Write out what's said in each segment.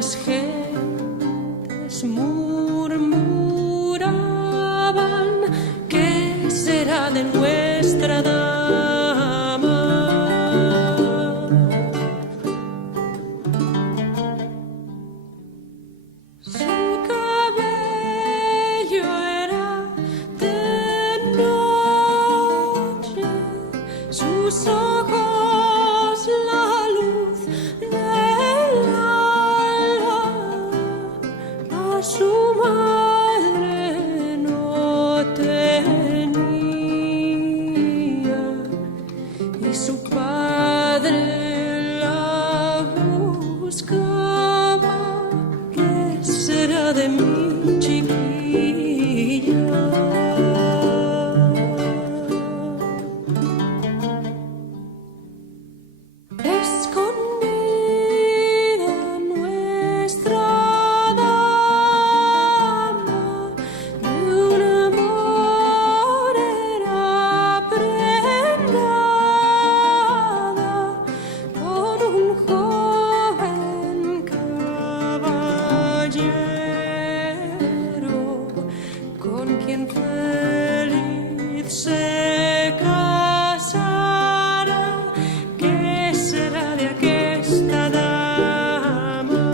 las gentes murmuraban, ¿qué será de nuestra dama? Su cabello era de noche, sus ojos la luz del alba. A su madre no tenía y su padre la buscaba. ¿Qué será de mi chiquilla? Escondida nuestra dama de un amor era prendada con un joven caballero, con quien feliz se casará. ¿Qué será de aquesta dama?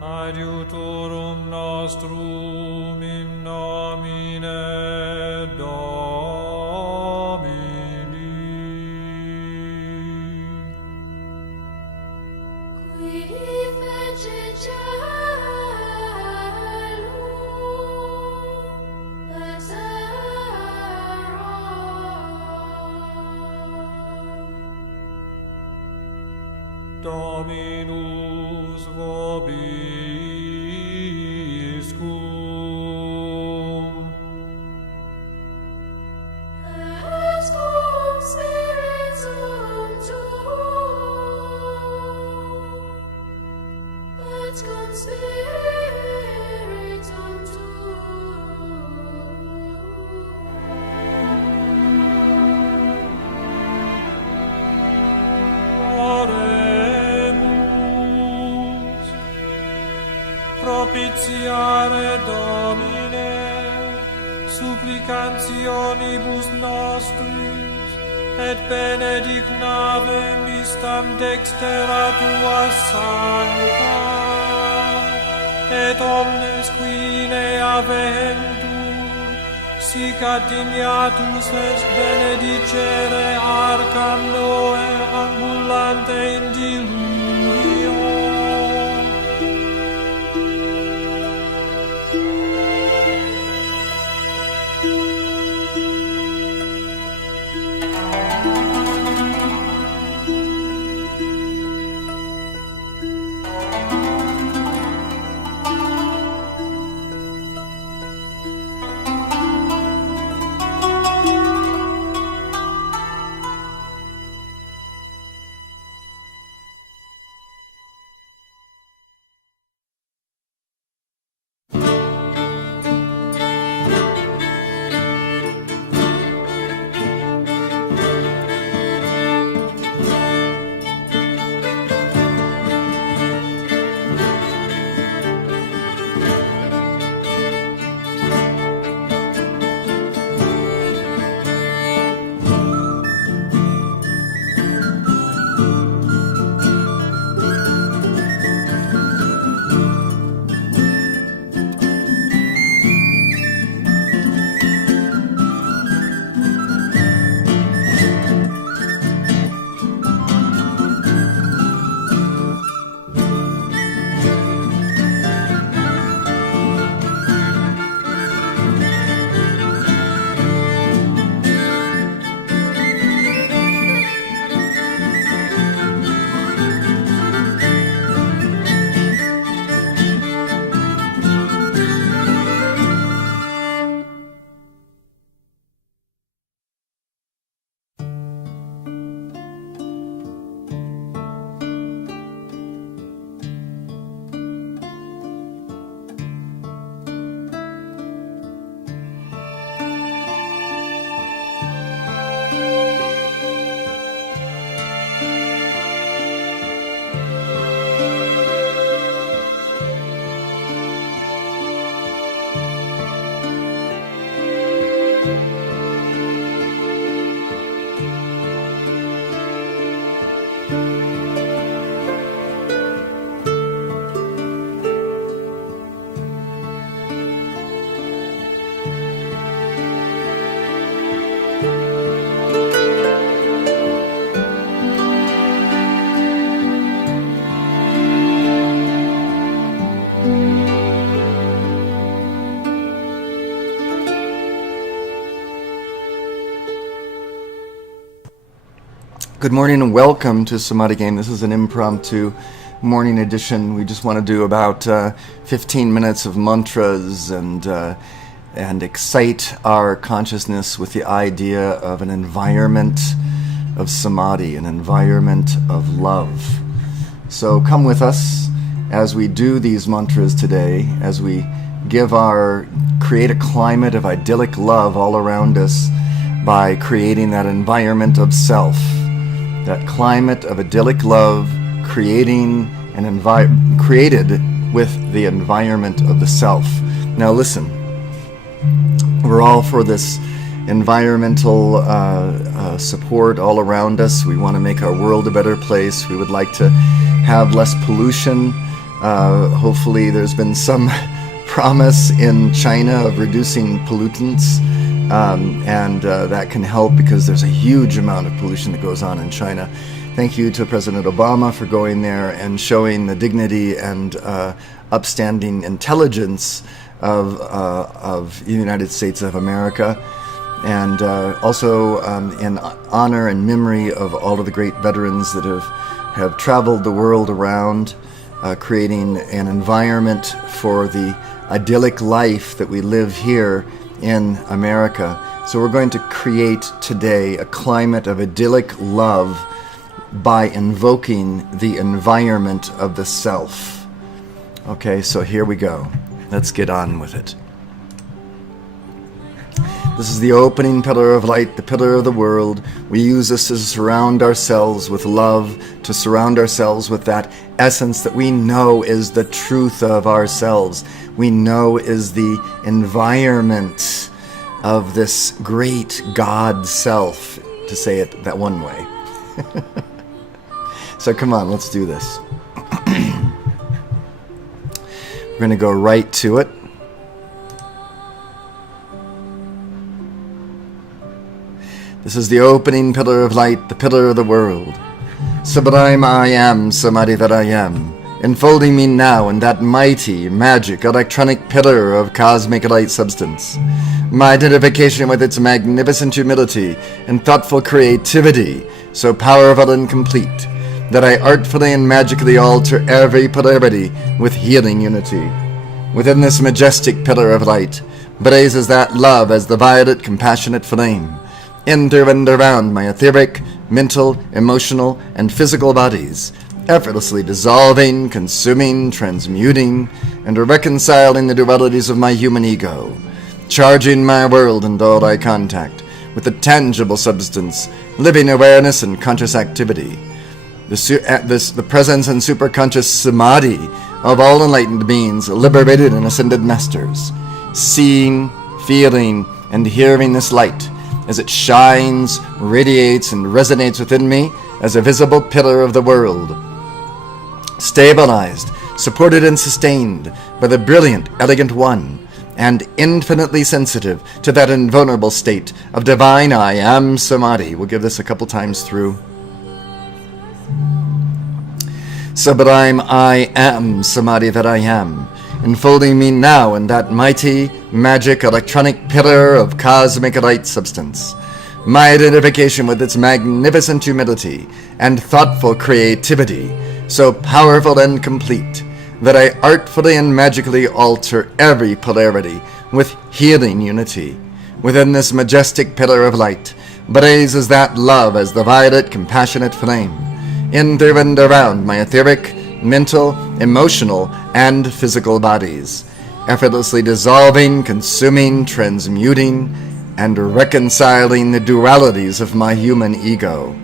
Adiutorum nostrum in nomine Domini. Qui fece cielo et terra. Dominus vobiscum. Et cum spiritum tuo. Et cum spiritum tuo. Oremus. Propitiare Domine, supplicantionibus nostris, et benedignave mistam dextera tua sancta, et omnes qui ne avehentur, sic addignatus est benedicere arcam Noe ambulante in diluvio. Good morning and welcome to Samadhi Game. This is an impromptu morning edition. We just want to do about 15 minutes of mantras and excite our consciousness with the idea of an environment of samadhi, an environment of love. So come with us as we do these mantras today, as we create a climate of idyllic love all around us by creating that environment of self. That climate of idyllic love, created with the environment of the self. Now listen, we're all for this environmental support all around us. We want to make our world a better place. We would like to have less pollution. Hopefully there's been some promise in China of reducing pollutants, and that can help because there's a huge amount of pollution that goes on in China. Thank you to President Obama for going there and showing the dignity and upstanding intelligence of the United States of America, and also in honor and memory of all of the great veterans that have traveled the world around, creating an environment for the idyllic life that we live here in America. So we're going to create today a climate of idyllic love by invoking the environment of the self. Okay, so here we go. Let's get on with it. This is the opening pillar of light, the pillar of the world. We use this to surround ourselves with love, to surround ourselves with that essence that we know is the truth of ourselves. We know is the environment of this great God self, to say it that one way. So come on, let's do this. We're going to go right to it. This is the opening pillar of light, the pillar of the world. Sublime I am, Samadhi that I am, enfolding me now in that mighty, magic, electronic pillar of cosmic light substance. My identification with its magnificent humility and thoughtful creativity, so powerful and complete, that I artfully and magically alter every polarity with healing unity. Within this majestic pillar of light blazes that love as the violet, compassionate flame, into and around my etheric, mental, emotional, and physical bodies, effortlessly dissolving, consuming, transmuting, and reconciling the dualities of my human ego, charging my world and all eye contact with the tangible substance, living awareness, and conscious activity. The presence and superconscious Samadhi of all enlightened beings, liberated and ascended masters, seeing, feeling, and hearing this light as it shines, radiates, and resonates within me as a visible pillar of the world, stabilized, supported, and sustained by the brilliant, elegant one, and infinitely sensitive to that invulnerable state of divine I am Samadhi. We'll give this a couple times through. Sublime I am Samadhi that I am, enfolding me now in that mighty, magic, electronic pillar of cosmic light substance. My identification with its magnificent humility and thoughtful creativity, so powerful and complete, that I artfully and magically alter every polarity with healing unity. Within this majestic pillar of light blazes that love as the violet, compassionate flame, in, through, and around my etheric, mental, emotional, and physical bodies, effortlessly dissolving, consuming, transmuting, and reconciling the dualities of my human ego,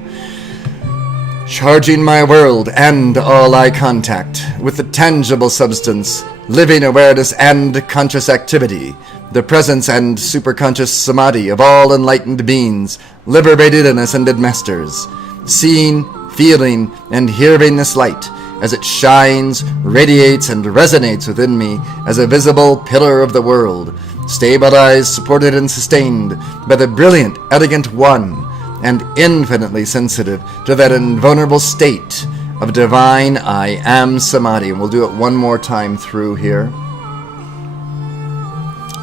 charging my world and all eye contact with the tangible substance, living awareness, and conscious activity, the presence and superconscious Samadhi of all enlightened beings, liberated and ascended masters, seeing, feeling, and hearing this light as it shines, radiates, and resonates within me as a visible pillar of the world, stabilized, supported, and sustained by the brilliant, elegant one, and infinitely sensitive to that invulnerable state of divine I am Samadhi. And we'll do it one more time through here.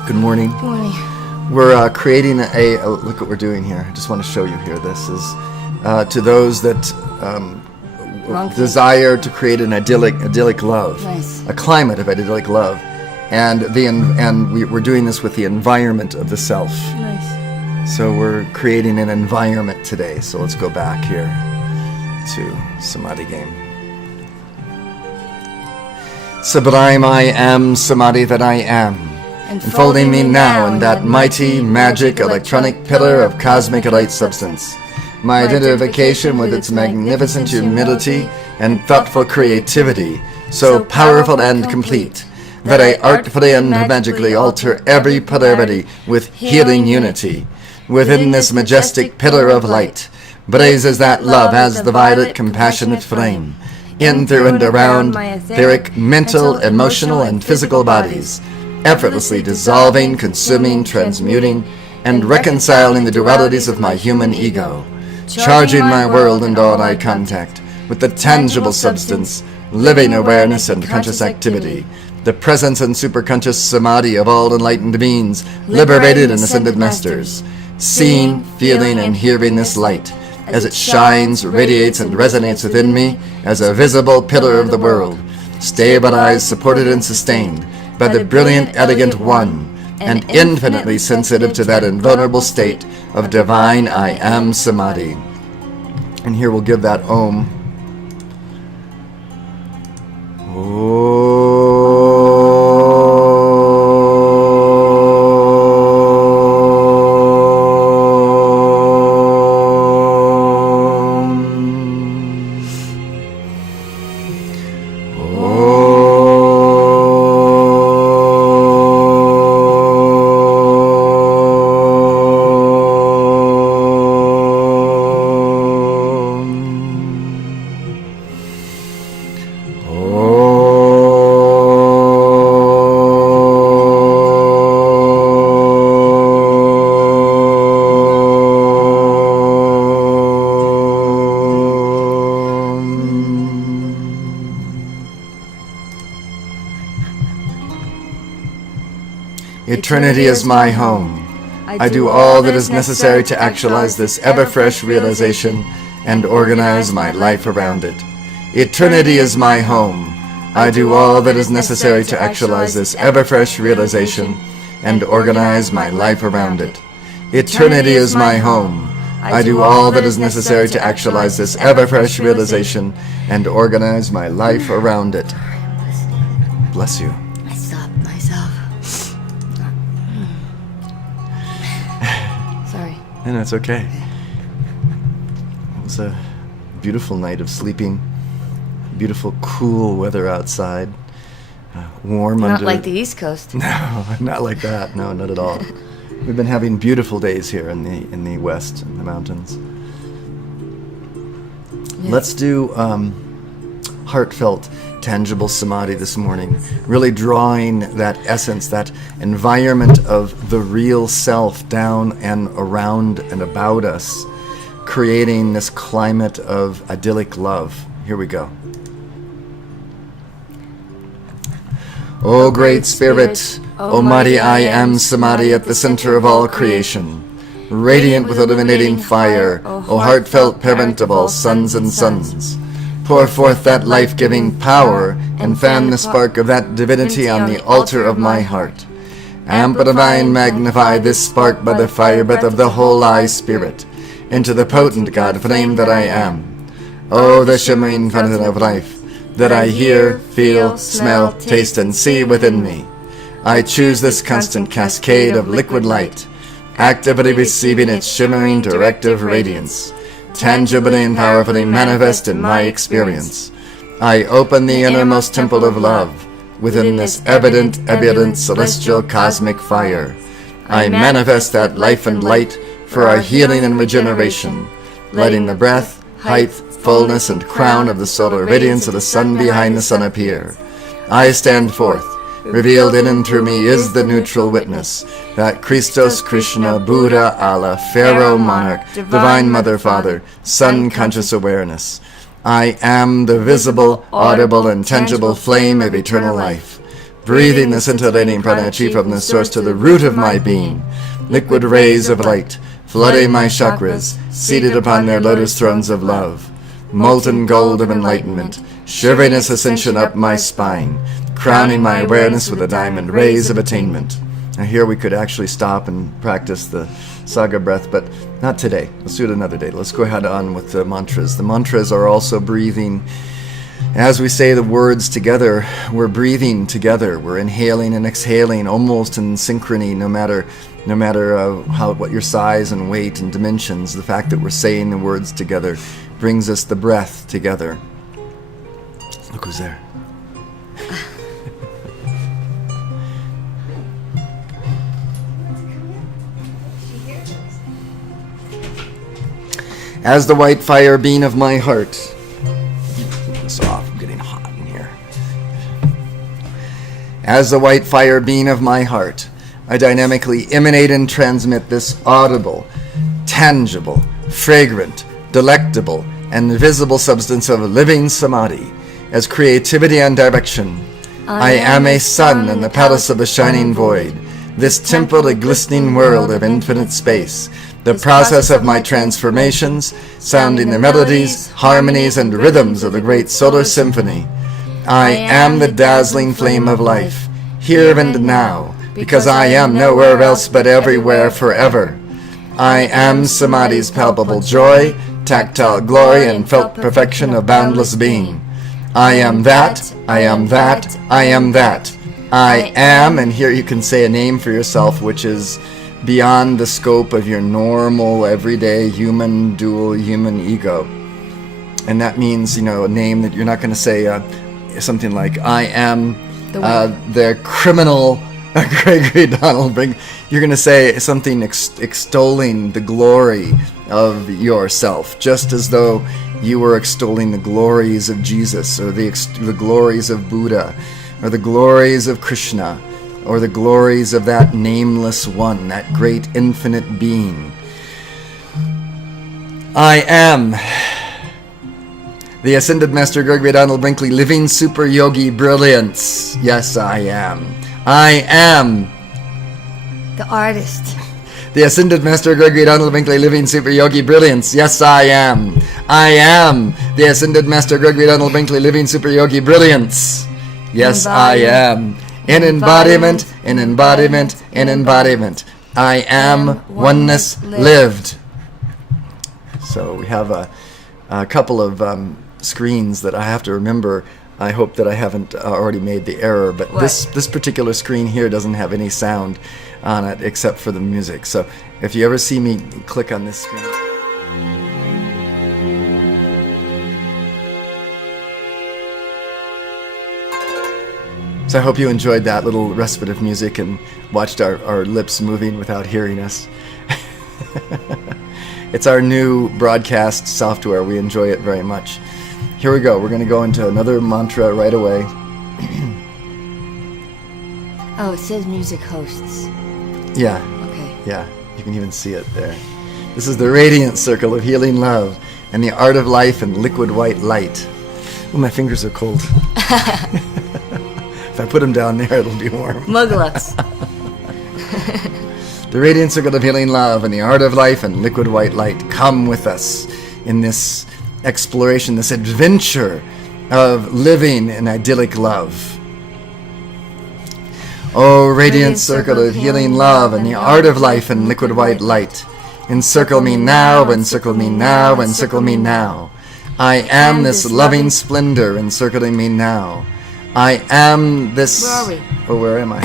Good morning. Good morning. We're creating look what we're doing here. I just want to show you here. This is to those that desire to create an idyllic love, Nice. a climate of idyllic love, and we're doing this with the environment of the self. Nice. So we're creating an environment today. So let's go back here to Samadhi game. Sublime I am Samadhi that I am, enfolding me now in that mighty, magic, electronic pillar of cosmic light substance. My identification with its magnificent humility and thoughtful creativity, so powerful and complete, that I artfully and magically alter every polarity with healing unity. Within this majestic pillar of light blazes that love as the violet, compassionate flame, in, through, and around my etheric, mental, emotional, and physical bodies, effortlessly dissolving, consuming, transmuting, and reconciling the dualities of my human ego, charging my world and all I contact with the tangible substance, living awareness and conscious activity, the presence and superconscious samadhi of all enlightened beings, liberated and ascended masters, seeing, feeling, and hearing this light as it shines, radiates, and resonates within me as a visible pillar of the world, stabilized, supported, and sustained by the brilliant, elegant One, and infinitely sensitive to that invulnerable state of divine I Am Samadhi. And here we'll give that Om. Eternity is my home. I do all that is necessary to actualize this ever-fresh realization and organize my life around it. Eternity is my home. I do all that is necessary to actualize this ever-fresh realization and organize my life around it. Eternity is my home. I do all that is necessary to actualize this ever-fresh realization and organize my life around it. Bless you. I stopped myself. Sorry. And that's okay. It was a beautiful night of sleeping. Beautiful, cool weather outside. Warm Not under... like the East Coast. No, not like that. No, not at all. We've been having beautiful days here in the West, in the mountains. Yeah. Let's do heartfelt, tangible samadhi this morning. Really drawing that essence, that environment of the real self down and around and about us, creating this climate of idyllic love. Here we go. O Great Spirit, O Mighty I Am Samadhi at the center of all creation, radiant with illuminating fire, O heartfelt parent of all sons and sons, pour forth that life-giving power and fan the spark of that divinity on the altar of my heart. Amplify and magnify this spark by the fire breath of the whole I Spirit, into the potent God flame that I am. O the shimmering fountain of life, that I hear, feel, smell, taste, and see within me. I choose this constant cascade of liquid light, actively receiving its shimmering directive radiance, tangibly and powerfully manifest in my experience. I open the innermost temple of love within this evident, ebullient, celestial cosmic fire. I manifest that life and light for our healing and regeneration, letting the breath, height, fullness, and crown of the solar radiance of the sun behind the sun appear. I stand forth. Revealed in and through me is the neutral witness, that Christos, Krishna, Buddha, Allah, Pharaoh, Monarch, Divine Mother, Father, Sun conscious awareness. I am the visible, audible, and tangible flame of eternal life, breathing the scintillating prana-chi from the source to the root of my being, liquid rays of light, flooding my chakras, seated upon their lotus thrones of love, molten gold of enlightenment, shivering its ascension up my spine, crowning my awareness with the diamond rays of attainment. Now here we could actually stop and practice the SAGA breath, but not today. Let's do it another day. Let's go ahead on with the mantras. The mantras are also breathing. As we say the words together, we're breathing together. We're inhaling and exhaling almost in synchrony, no matter what your size and weight and dimensions. The fact that we're saying the words together brings us the breath together. Look who's there. As the white fire beam of my heart this off. I'm getting hot in here. As the white fire beam of my heart, I dynamically emanate and transmit this audible, tangible, fragrant, delectable, and visible substance of living samadhi as creativity and direction. I am a sun in the palace of the shining void, this temple, a glistening world of infinite space, the process of my transformations, sounding the melodies, harmonies, and rhythms of the great solar symphony. I am the dazzling flame of life, here and now, because I am nowhere else but everywhere forever. I am Samadhi's palpable joy, tactile glory, and felt perfection of boundless being. I am that, I am that, I am that. I am, and here you can say a name for yourself which is beyond the scope of your normal, everyday, human, dual human ego. And that means, a name that you're not going to say something like, I am the criminal Gregory Donald Brinkley. You're going to say something extolling the glory of yourself, just as though you were extolling the glories of Jesus, or the glories of Buddha, or the glories of Krishna, or the glories of that nameless one, that great infinite being. I am the Ascended Master Gregory Donald Brinkley, living super yogi brilliance. Yes, I am. I am The artist. the Ascended Master Gregory Donald Brinkley, living super yogi brilliance. Yes, I am. I am the Ascended Master Gregory Donald Brinkley, living super yogi brilliance. Yes, I am. In embodiment, in embodiment, in embodiment. I am oneness lived. So we have a couple of screens that I have to remember. I hope that I haven't already made the error, but this particular screen here doesn't have any sound on it except for the music. So if you ever see me click on this screen. So I hope you enjoyed that little respite of music and watched our lips moving without hearing us. It's our new broadcast software. We enjoy it very much. Here we go. We're going to go into another mantra right away. Oh, it says music hosts. Yeah. Okay. Yeah. You can even see it there. This is the radiant circle of healing love and the art of life and liquid white light. Oh, my fingers are cold. If I put them down there, it'll be warm. Muglux. The radiant circle of healing love and the art of life and liquid white light. Come with us in this exploration, this adventure of living in idyllic love. O radiant circle of healing love and the art of life and liquid white light. Encircle me now, encircle me now, encircle me now. I am this loving splendor encircling me now. I am this... Where are we? Oh, where am I?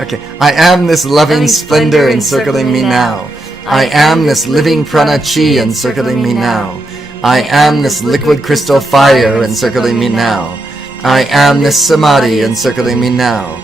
Okay. I am this loving splendor encircling me now. I am this living prana chi encircling me now. I am this liquid crystal fire encircling me now. I am this samadhi encircling me now.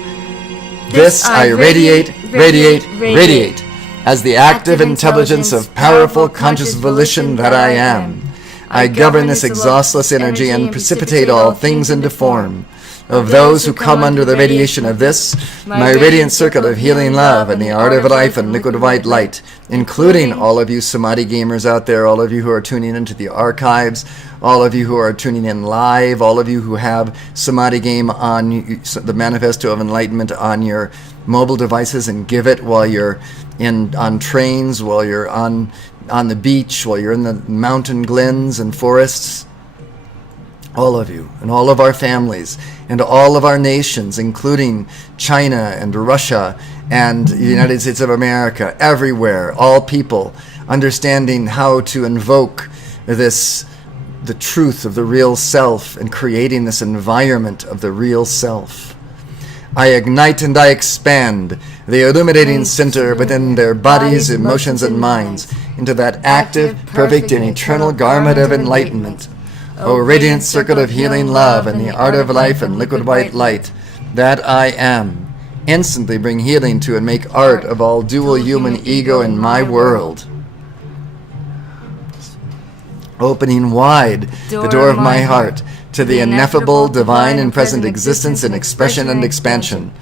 This I radiate, radiate, radiate, as the active intelligence of powerful conscious volition that I am. I govern this exhaustless energy and precipitate all things into form. Of those who come under the radiation of this, my radiant circle of healing love and the art of life and liquid white light, including all of you Samadhi gamers out there, all of you who are tuning into the archives, all of you who are tuning in live, all of you who have Samadhi game on the Manifesto of Enlightenment on your mobile devices and give it while you're on trains, while you're on the beach, while you're in the mountain glens and forests. All of you, and all of our families, and all of our nations, including China and Russia and the United States of America, everywhere, all people, understanding how to invoke the truth of the real self and creating this environment of the real self. I ignite and I expand the illuminating center within their bodies, emotions, and minds into that active, perfect, and eternal garment of enlightenment. O radiant circle of healing love and the art of life and liquid white light, that I am, instantly bring healing to and make art of all dual human ego in my world. opening wide the door of my heart to the ineffable, divine, and present existence and expression and expansion.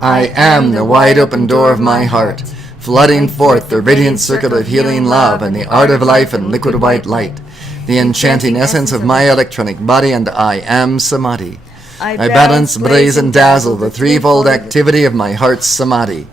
I am the wide open door of my heart, flooding forth the radiant circle of healing love and the art of life and liquid white light, the enchanting essence of my electronic body, and I am Samadhi. I balance, blaze, and dazzle the threefold activity of my heart's Samadhi.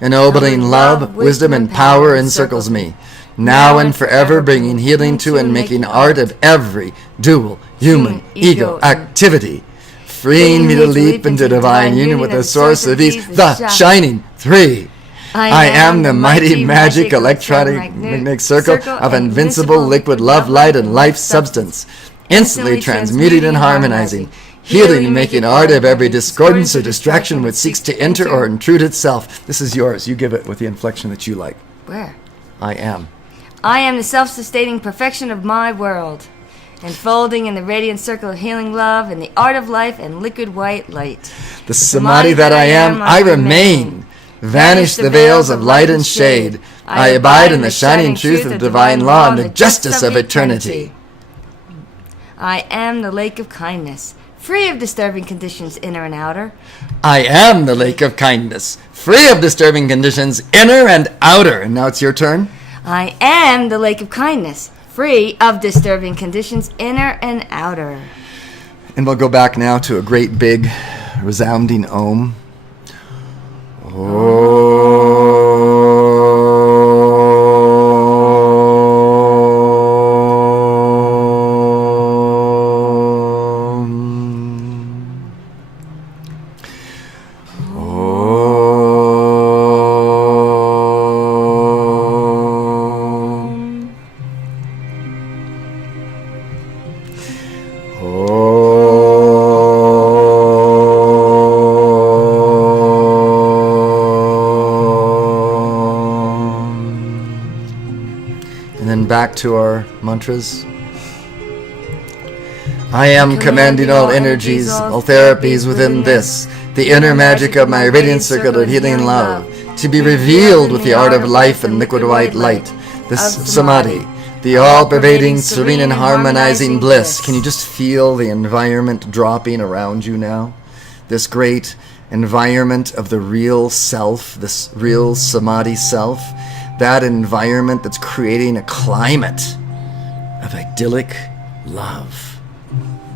Ennobling love, wisdom, and power encircles me, now and forever, bringing healing to and making art of every dual human ego activity, freeing me to leap into divine union with the source of ease, the shining three. I am the mighty magic electromagnetic circle of invincible liquid love, light, and life substance, instantly transmuting and harmonizing, healing and making art of every discordance or distraction which seeks to enter or intrude itself. This is yours. You give it with the inflection that you like. Where? I am. I am the self-sustaining perfection of my world, enfolding in the radiant circle of healing love and the art of life and liquid white light. The Samadhi that I am, I remain. Vanish the veils of light and shade. I abide in the shining truth of divine law and the justice of eternity. I am the lake of kindness, free of disturbing conditions, inner and outer. I am the lake of kindness, free of disturbing conditions, inner and outer. And now it's your turn. I am the lake of kindness, free of disturbing conditions, inner and outer. And we'll go back now to a great big resounding Om. Back to our mantras. I am commanding all energies, all therapies within this, the inner magic of my radiant circle of healing love, to be revealed with the art of life and liquid white light, this Samadhi, the all-pervading, serene, and harmonizing bliss. Can you just feel the environment dropping around you now? This great environment of the real self, this real Samadhi self, that environment that's creating a climate of idyllic love.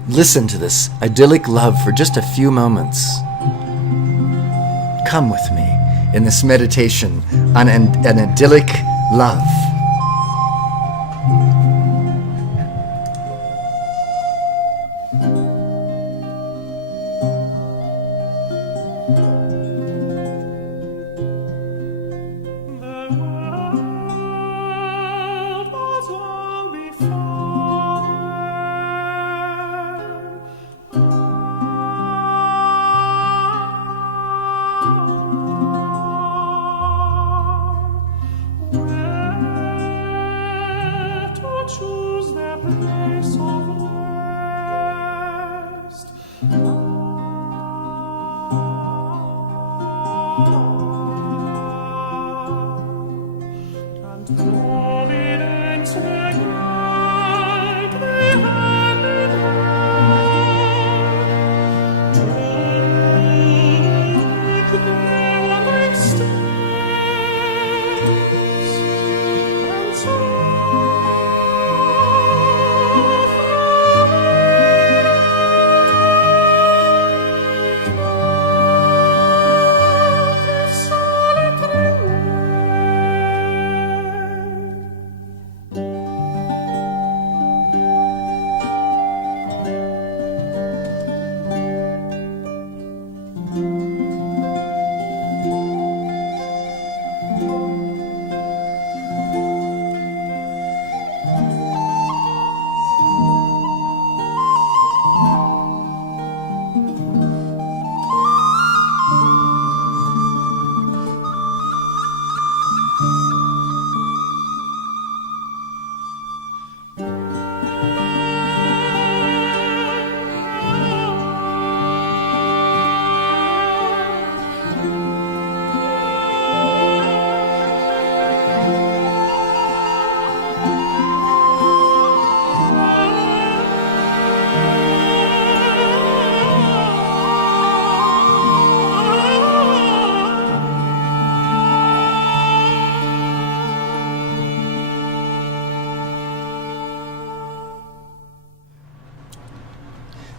Listen to this idyllic love for just a few moments. Come with me in this meditation on an idyllic love.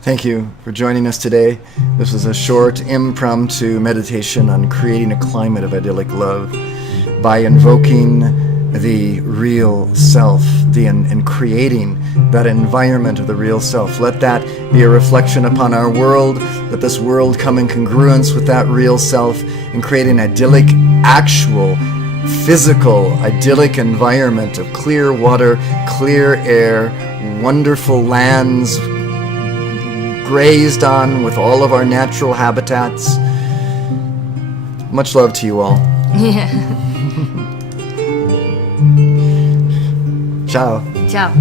Thank you for joining us today. This is a short impromptu meditation on creating a climate of idyllic love by invoking the real self, and creating that environment of the real self. Let that be a reflection upon our world. Let this world come in congruence with that real self and create an idyllic, actual, physical, idyllic environment of clear water, clear air, wonderful lands grazed on with all of our natural habitats. Much love to you all. Yeah. Ciao. Ciao.